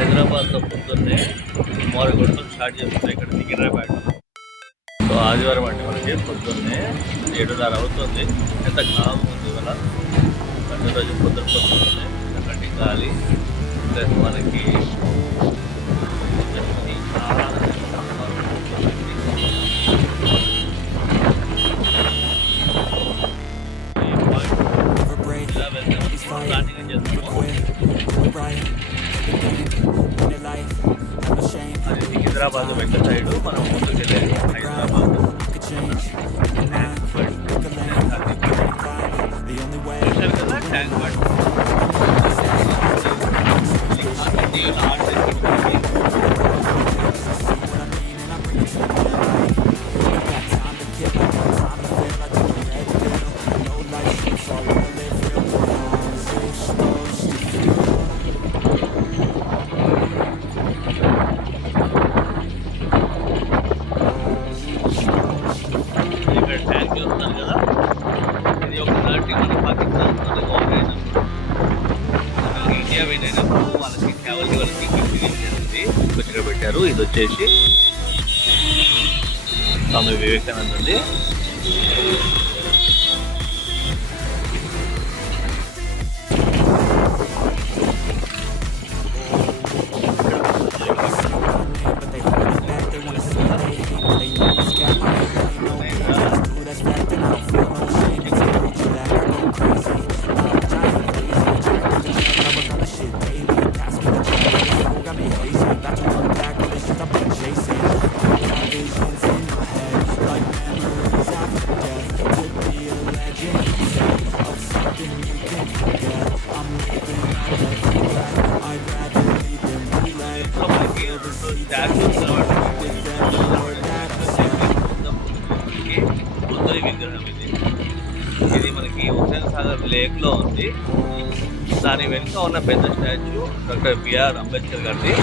హైదరాబాద్లో పొద్దున్నే కుమారు గొడవలు స్టార్ట్ చేస్తున్నాయి ఇక్కడ సికింద్రాబాద్ సో ఆదివారం అంటే మనకి పొద్దున్నే ఏడున్నర అవుతుంది ఎంత కాలం ఉంది ఇవాళ ప్రతిరోజు పొద్దున పొద్దున్నే చక్కటి గాలి ప్లస్ మనకి Brian, అది హైదరాబాద్ వెంట సైడ్ మనం ముందుకు వెళ్ళేది హైదరాబాద్ చూశారు కదా ట్యాంక్ బట్ వచ్చేసి స్వామి వివేకానందండి లేక్లో ఉంది. దాని వెనుక ఉన్న పెద్ద స్టాచ్యూ డాక్టర్ బిఆర్ అంబేద్కర్ గారిది.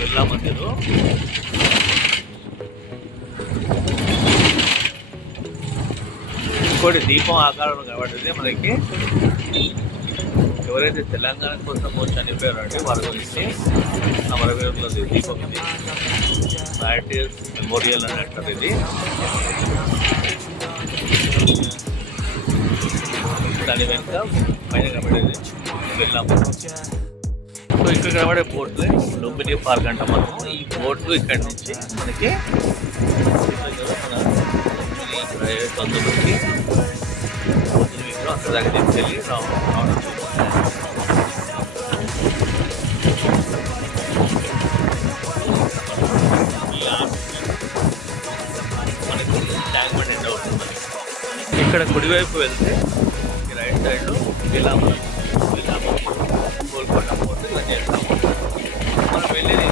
బిర్లా మందిరు ఇంకోటి దీపం ఆకారం కాబట్టి మనకి ఎవరైతే తెలంగాణ కోసం వచ్చి చనిపోయారంటే వాళ్ళ గురించి అమరవీరులో దీపం ఇది సాటియస్ మెమోరియల్ అని ఇది. దాని వెనుక పైన కాబట్టి వెళ్ళాము. సో ఇక్కడ కనబడే బోట్లు. లుంబిని పార్క్ అంట మనము ఈ బోట్లు ఇక్కడ నుంచి మనకి తొందరకి అక్కడ దాకా తీసుకెళ్ళి రావడం ఇక్కడ కుడివైపు వెళ్తే రైట్ సైడ్లో ఇలా ఉంటుంది చేస్తాం మనం వెళ్ళేది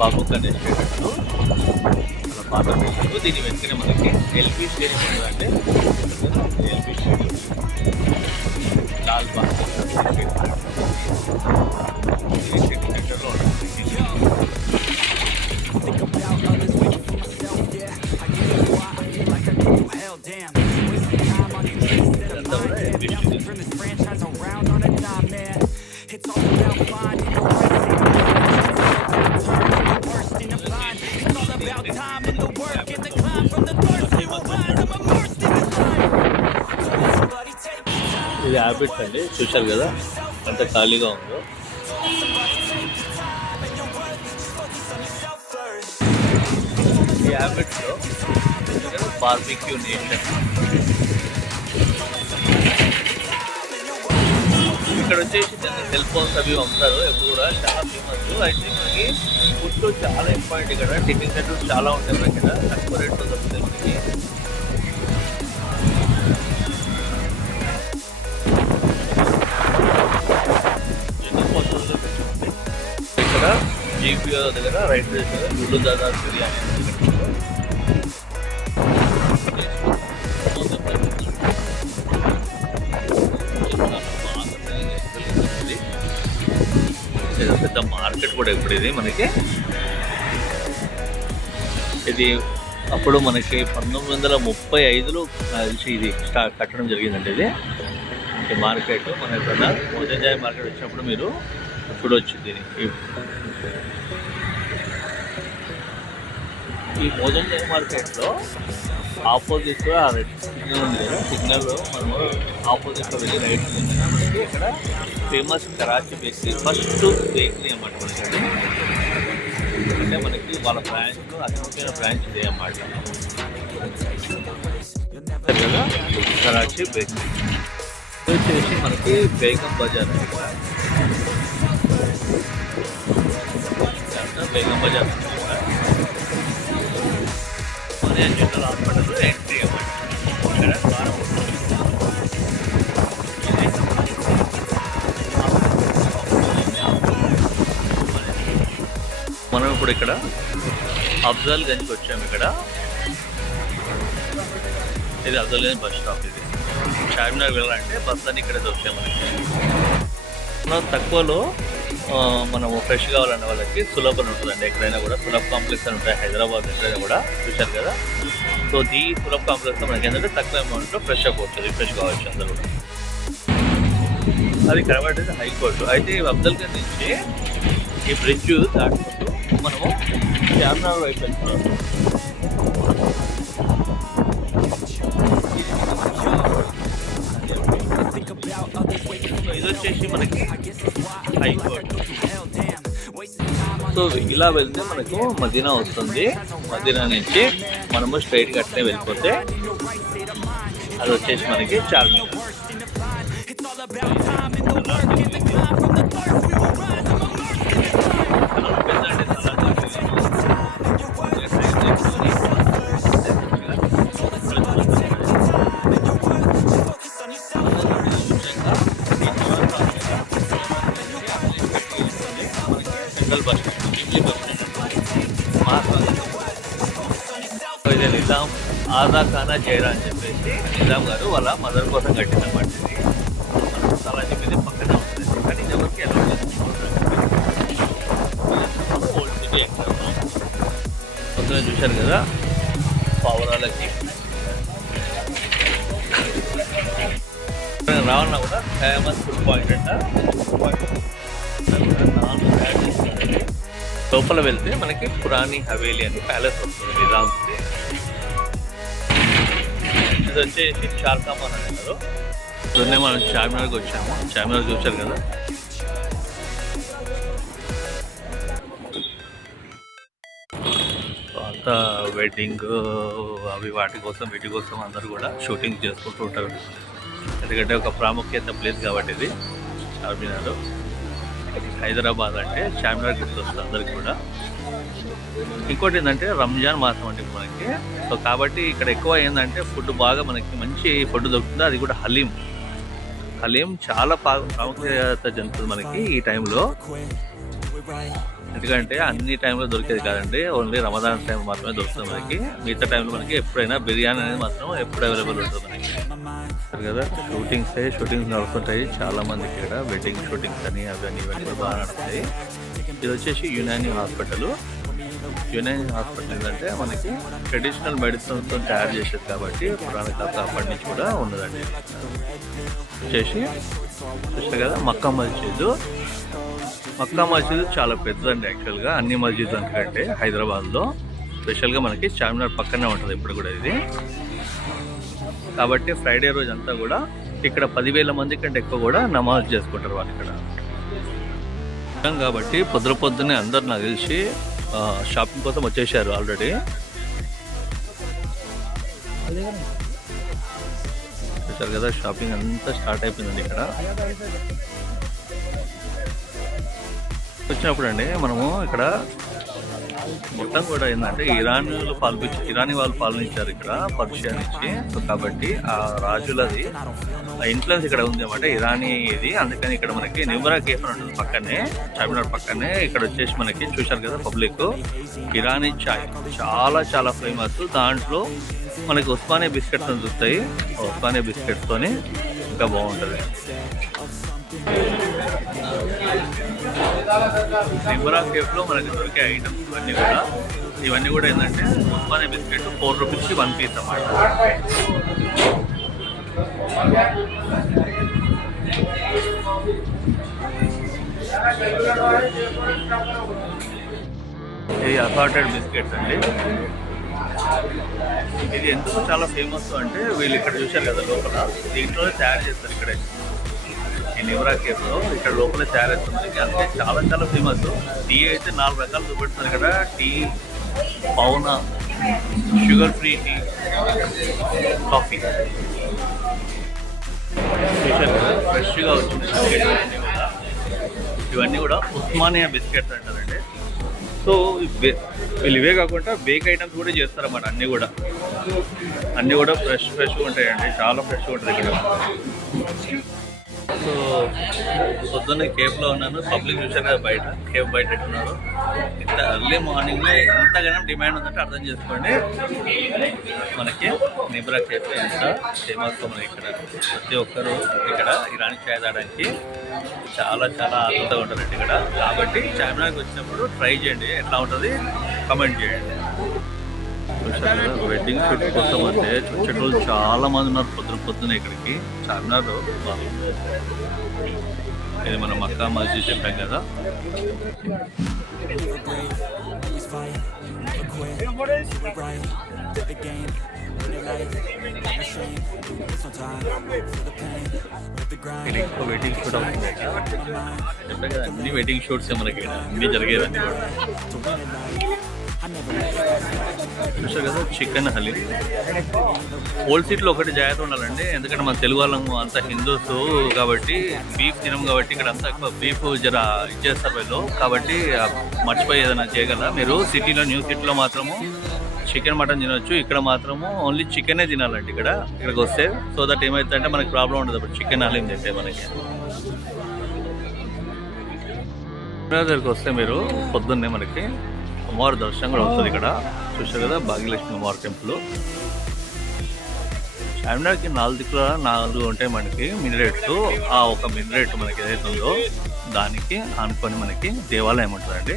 బాబుక్ అనే స్టేటెంట్ మన భారతదేశంలో దీని వెంటనే మనకి ఎల్పీ స్టేషన్ అంటే మార్కెట్ చూశారు కదా అంత ఖాళీగా ఉందో. ఈ బార్బిక్యూ నేషన్ ఇక్కడ వచ్చేసి సెల్ ఫోన్స్ అవి అమ్ముతారు. ఎప్పుడు కూడా చాలా ఫేమస్ అయితే మనకి ఫుడ్ చాలా ఇంపార్టెంట్ ఇక్కడ. టిఫిన్ సెంటర్ చాలా ఉంటాయి ఇక్కడ. తక్కువ రేట్లో దొరుకుతాయి మనకి. జీపీఓ దగ్గర రైట్ చేశారు గుడ్లు దాదా బిర్యానీ పెద్ద మార్కెట్ కూడా ఇప్పుడు ఇది మనకి. ఇది అప్పుడు మనకి పంతొమ్మిది వందల ముప్పై ఐదులో నాకు ఇది స్టాక్ కట్టడం జరిగిందండి ఇది. ఈ మార్కెట్ మన ఎప్పుడన్నా మోజంజాయి మార్కెట్ వచ్చినప్పుడు మీరు చూడవచ్చు దీనికి ఈ- ఈ మోజంజాయి మార్కెట్లో ఆపోజిట్ సిగ్నల్ ఉంది. కదా సిగ్నల్లో మనము ఆపోజిట్లో వెళ్ళి రైట్ మనకి ఇక్కడ famous Karachi bakery first bakery అన్నమాట మనకి అంటే మనకి వాళ్ళ బ్రాంచ్లో అద్భుతమైన బ్రాంచ్ ఇదే అన్నమాట. కదా? కరాచీ బేకరీ వచ్చేసి మనకి బేగం బజార్ బేగం బజార్ అన్నమాట. అదే జనరల్ హాస్పిటల్ ఎంట్రీ ఇక్కడ ద్వారం ఉంటుంది. మనం ఇప్పుడు ఇక్కడ అఫ్జల్ గంజ్కి వచ్చాము ఇక్కడ ఇది అఫ్జల్ గంజ్ బస్ స్టాప్ ఇది చార్మినార్ వెళ్ళాలంటే బస్ అని ఇక్కడ దొరుకుతాయి మనం తక్కువలో మనం ఫ్రెష్ కావాలన్న వాళ్ళకి సులభం ఉంటుందండి. ఎక్కడైనా కూడా సులభ కాంప్లెక్స్ అని ఉంటాయి. హైదరాబాద్ ఎక్కడైనా కూడా చూశారు కదా? సో ఈ సులభ కాంప్లెక్స్ మనకి ఏంటంటే తక్కువ అమౌంట్లో ఫ్రెష్ అవ్వచ్చు రిఫ్రెష్ కావచ్చు అందరూ కూడా అది కనబడేది హైకోర్టు. అయితే ఈ అఫ్జల్ నుంచి ఈ బ్రిడ్జ్ దాటుకుంటూ మనము చార్మినార్ వైపు వెళ్తున్నాం. ఇది వచ్చేసి మనకి సో ఇలా వెళ్తే మనకు మదీనా వస్తుంది. మదీనా నుంచి మనము స్ట్రైట్ కట్టే వెళ్ళిపోతే అది వచ్చేసి మనకి చార్మినార్. ఆదా ఖానా జైరా అని చెప్పేసి నిజాం గారు వాళ్ళ మదర్ కోసం కట్టినమాట ఇది మనం చాలా చెప్పింది పక్కనే ఉంటుంది కానీ ఇది ఎవరికి ఎలా ఓల్డ్ సిటీ ఎక్కడ పొద్దున చూశారు కదా పావురాలకి రావణ కూడా ఫేమస్ ఫుడ్ పాయింట్ అంట. ఫుడ్ పాయింట్ లోపల వెళ్తే మనకి పురాణి హవేలీ అని ప్యాలెస్ వస్తుంది నిజాం ఇది వచ్చేసి చార్కామాన్ అని అంటారు ఇప్పుడునే మనం చార్మినార్కి వచ్చాము. చార్మినార్ చూశారు కదా? సో అంతా వెడ్డింగ్ అవి వాటి కోసం వీటి కోసం అందరూ కూడా షూటింగ్ చేసుకుంటూ ఉంటారు. ఎందుకంటే ఒక ప్రాముఖ్యత ప్లేస్ కాబట్టి ఇది చార్మినార్. హైదరాబాద్ అంటే చార్మినార్ గుర్తొస్తుంది అందరికి కూడా ఇంకోటి ఏంటంటే రంజాన్ మాసం అండి మనకి. సో కాబట్టి ఇక్కడ ఎక్కువ ఏంటంటే ఫుడ్ బాగా మనకి మంచి ఫుడ్ దొరుకుతుంది. అది కూడా హలీం. హలీం చాలా ప్రాముఖ్యత చెందుతుంది మనకి ఈ టైంలో. ఎందుకంటే అన్ని టైంలో దొరికేది కాదండి. ఓన్లీ రమదాన్ టైం మాత్రమే దొరుకుతుంది మనకి. మిగతా టైంలో మనకి ఎప్పుడైనా బిర్యానీ అనేది మాత్రం ఎప్పుడు అవైలబుల్ ఉంటుంది మనకి. కదా షూటింగ్స్ షూటింగ్స్ నడుస్తుంటాయి చాలా మందికి ఇక్కడ. వెడ్డింగ్ షూటింగ్స్ అని అవి ఇవన్నీ బాగా నడుస్తాయి. ఇది వచ్చేసి యునాని హాస్పిటల్. యునైన్ హాస్పిటల్ ఏంటంటే మనకి ట్రెడిషనల్ మెడిసిన్తో తయారు చేసేది కాబట్టి పురాణ కథ అప్పటి నుంచి కూడా ఉన్నదండి. వచ్చేసి చూస్తారు కదా మక్కా మస్జిద్ మక్కా మస్జిద్ చాలా పెద్దదండి యాక్చువల్గా అన్ని మస్జిద్ కంటే హైదరాబాద్లో స్పెషల్గా మనకి చార్మినార్ పక్కనే ఉంటుంది ఇప్పుడు కూడా ఇది. కాబట్టి ఫ్రైడే రోజు అంతా కూడా ఇక్కడ పదివేల మంది కంటే ఎక్కువ కూడా నమాజ్ చేసుకుంటారు వాళ్ళు ఇక్కడ. కాబట్టి పొద్దున పొద్దునే అందరు నాకు తెలిసి షాపింగ్ కోసం వచ్చేసారు ఆల్రెడీ. చూసారు కదా షాపింగ్ అంతా స్టార్ట్ అయిపోయిందండి ఇక్కడ. వచ్చినప్పుడు అండి మనము ఇక్కడ మొత్తం కూడా ఏంటంటే ఇరానీలు పాల్పించి ఇరానీ వాళ్ళు పాలనించారు ఇక్కడ పర్షియా నుంచి సో కాబట్టి ఆ రాజులది ఆ ఇన్ఫ్లుయెన్స్ ఇక్కడ ఉంది అనమాట ఇరానీ ఇది. అందుకని ఇక్కడ మనకి నిమ్రా కేఫ్ అని ఉంటుంది పక్కనే చార్మినార్ పక్కనే. ఇక్కడ వచ్చేసి మనకి చూశారు కదా పబ్లిక్. ఇరానీ చాయ్ చాలా చాలా ఫేమస్ దాంట్లో మనకి ఉస్మానియా బిస్కెట్స్ అని చూస్తాయి ఉస్మానియా బిస్కెట్స్తోని ఇంకా బాగుంటుంది. నెంబర్ ఆఫ్ కేఫ్లో మనకి దొరికే ఐటమ్స్ ఇవన్నీ కూడా. ఇవన్నీ కూడా ఏంటంటే ఉస్మానియా బిస్కెట్ ఫోర్ రూపీస్కి వన్ పీస్ అన్నమాట. ఇది అసార్టెడ్ బిస్కెట్స్ అండి. ఇది ఎందుకు చాలా ఫేమస్ అంటే వీళ్ళు ఇక్కడ చూశారు కదా లోపల. దీంట్లోనే తయారు చేస్తారు ఇక్కడే. ఈ నివరా కేఫ్లో ఇక్కడ లోపల తయారు చేస్తుంది అంటే చాలా చాలా ఫేమస్ టీ అయితే నాలుగు రకాలు చూపెడుతున్నారు ఇక్కడ. Tea పౌనా sugar free tea coffee special ఫ్రెష్గా వచ్చింది బిస్కెట్స్ ఇవన్నీ కూడా. ఇవన్నీ కూడా ఉస్మానియా బిస్కెట్స్ అంటారండి. సో వీళ్ళు ఇవే కాకుండా బేక్ ఐటమ్స్ కూడా చేస్తారన్నమాట అన్నీ కూడా. అన్నీ కూడా ఫ్రెష్ ఫ్రెష్గా ఉంటాయండి. చాలా ఫ్రెష్గా ఉంటుంది ఇక్కడ. సో పొద్దున్న కేఫ్లో ఉన్నాను. పబ్లిక్ చూసారు కదా బయట. కేఫ్ బయట ఎట్టున్నారు ఇంత ఎర్లీ మార్నింగ్లో ఎంతగానో డిమాండ్ ఉందంటే అర్థం చేసుకోండి. మనకి నిబ్రా కేఫ్ ఎంత ఫేమస్ మనకి ఇక్కడ. ప్రతి ఒక్కరు ఇక్కడ ఇరానీ చాయ్ తాగడానికి చాలా చాలా ఆనందంగా ఉంటారండి ఇక్కడ. కాబట్టి చార్మినార్కి వచ్చినప్పుడు ట్రై చేయండి. ఎట్లా ఉంటుంది? కమెంట్ చేయండి. చూసారు కదా, వెడ్డింగ్ షూట్ కోసం అంటే వచ్చేటోళ్ళు చాలా మంది ఉన్నారు. పొద్దున పొద్దున ఇక్కడికి. చార్మినార్. ఇది మన మక్కా మస్జిద్ చెప్పాం కదా. Always ఎక్కువ వెడ్డింగ్ షూట్ అవుతుంది చెప్పాం కదా. అన్ని వెడ్డింగ్ షూట్స్ మనకి అన్ని జరిగేవన్నీ కూడా. చూసారు కదా చికెన్ హలీం. ఓల్డ్ సీట్లో ఒకటి జాగ్రత్త ఉండాలండి. ఎందుకంటే మన తెలుగు వాళ్ళము అంతా హిందూస్ కాబట్టి బీఫ్ తినం కాబట్టి ఇక్కడ అంతా ఎక్కువ బీఫ్ జర ఇచ్చేస్తారు వీళ్ళు. కాబట్టి మర్చిపోయి ఏదైనా చేయగలరా? మీరు సిటీలో న్యూ సిటీలో మాత్రము చికెన్ మటన్ తినొచ్చు. ఇక్కడ మాత్రము ఓన్లీ చికెనే తినాలండి ఇక్కడ. ఇక్కడికి వస్తే సో దట్ ఏమవుతుందంటే మనకి ప్రాబ్లం ఉండదు అప్పుడు చికెన్ హలీం తింటే మనకి. దగ్గరికి వస్తే మీరు పొద్దున్నే మనకి అమ్మవారి దర్శనం కూడా వస్తుంది ఇక్కడ. చూసారు కదా భాగ్యలక్ష్మి అమ్మవారి టెంపుల్. చార్మినార్కి నాలుగు దిక్కుల నాలుగు ఉంటాయి మనకి మినరేట్స్ ఆ ఒక మినరేట్ మనకి ఏదైతే ఉందో దానికి అనుకొని మనకి దేవాలయం ఉంటుందండి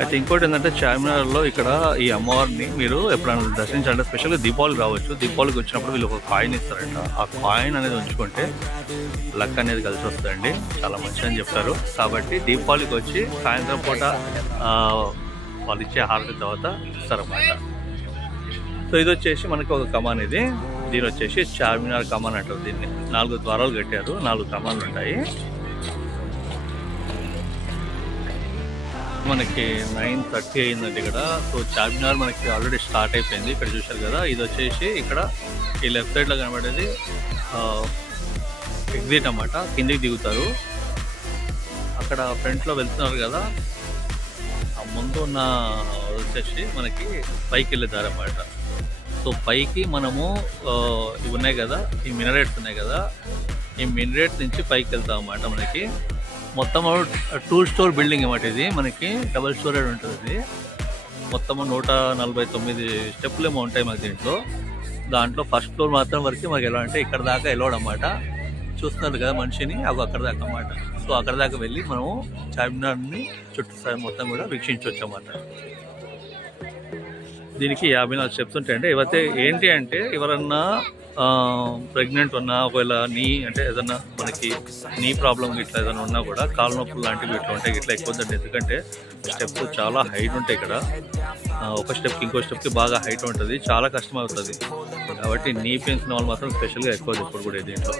అయితే ఇంకోటి ఏంటంటే చార్మినార్లో ఇక్కడ ఈ అమ్మవారిని మీరు ఎప్పుడైనా దర్శించాలంటే స్పెషల్ దీపావళికి రావచ్చు. దీపావళికి వచ్చినప్పుడు వీళ్ళు ఒక కాయిన్ ఇస్తారంట. ఆ కాయిన్ అనేది ఉంచుకుంటే లక్ అనేది కలిసి వస్తుంది అండి చాలా మంచి అని చెప్తారు దీపావళికి వచ్చి సాయంత్రం పూట వాళ్ళు ఇచ్చే హారతి తర్వాత ఇస్తారన్నమాట. సో ఇది వచ్చేసి మనకి ఒక కమాన్ ఇది. దీని వచ్చేసి చార్మినార్ కమాన్ అంటారు దీన్ని. నాలుగు ద్వారాలు కట్టారు. నాలుగు కమాన్లు ఉంటాయి. మనకి నైన్ థర్టీ అయిందండి ఇక్కడ. సో చార్మినార్ మనకి ఆల్రెడీ స్టార్ట్ అయిపోయింది. ఇక్కడ చూశారు కదా ఇది వచ్చేసి ఇక్కడ ఈ లెఫ్ట్ సైడ్లో కనబడేది ఎగ్జిట్ అన్నమాట. కిందికి దిగుతారు. అక్కడ ఫ్రంట్లో వెళ్తున్నారు కదా. ఆ ముందు ఉన్న వచ్చేసి మనకి పైకి వెళ్ళే దారి అన్నమాట. సో పైకి మనము ఆ, ఇవి ఉన్నాయి కదా ఈ మినరేట్స్ ఉన్నాయి కదా ఈ మినరేట్ నుంచి పైకి వెళ్తాం అన్నమాట మనకి. మొత్తం టూ స్టోర్ బిల్డింగ్ అన్నమాట ఇది మనకి డబల్ స్టోరేడ్ ఉంటుంది ఇది. మొత్తం నూట నలభై తొమ్మిది స్టెప్లు ఏమో ఉంటాయి మాకు దీంట్లో. దాంట్లో ఫస్ట్ ఫ్లోర్ మాత్రం వరకు మాకు ఎలా అంటే ఇక్కడ దాకా వెళ్ళవడం అన్నమాట. చూస్తున్నారు కదా మనిషిని అవి అక్కడ దాకా అన్నమాట. సో అక్కడ దాకా వెళ్ళి మనము చార్మినార్ని చుట్టూ మొత్తం కూడా వీక్షించవచ్చు అన్నమాట దీనికి యాభై నాలుగు స్టెప్స్ ఉంటాయండి. ఇవైతే ఏంటి అంటే ఎవరన్నా ప్రెగ్నెంట్ ఉన్నా ఒకవేళ నీ అంటే ఏదన్నా మనకి నీ ప్రాబ్లం ఇట్లా ఏదైనా ఉన్నా కూడా కాళ్ళ నొప్పులు లాంటివి ఇట్లా ఉంటాయి. ఇట్లా ఎక్కువ ఎందుకంటే స్టెప్స్ చాలా హైట్ ఉంటాయి ఇక్కడ. ఒక స్టెప్కి ఇంకో స్టెప్కి బాగా హైట్ ఉంటుంది. చాలా కష్టం అవుతుంది. కాబట్టి నీ పెయిన్స్ వాళ్ళు మాత్రం స్పెషల్గా ఎక్కువ ఇప్పుడు కూడా దీంట్లో.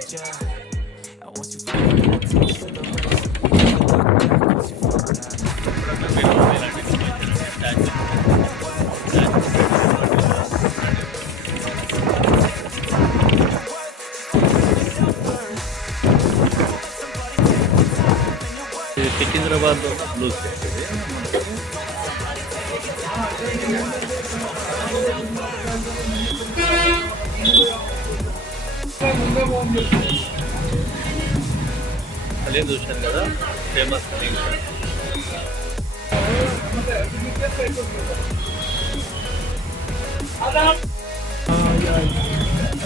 సికింద్రాబాద్ బ్లూ స్టేట్ హలీం చూశాను కదా ఫేమస్ హలీం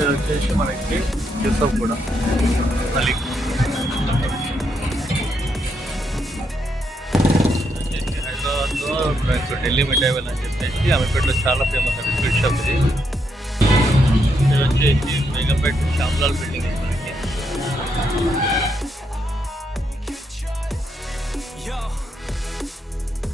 వచ్చేసి మనకి యూసఫ్ కూడా. హలీం హైదరాబాద్లో మనకు ఢిల్లీ మిఠాయి వెళ్ళని చెప్పేసి అమీర్పేటలో చాలా ఫేమస్ అండి స్వీట్ షాప్ ఇది. ఇది వచ్చేసి బేగంపేట శ్యామ్లాల్ బిల్డింగ్ ఇది మనకి.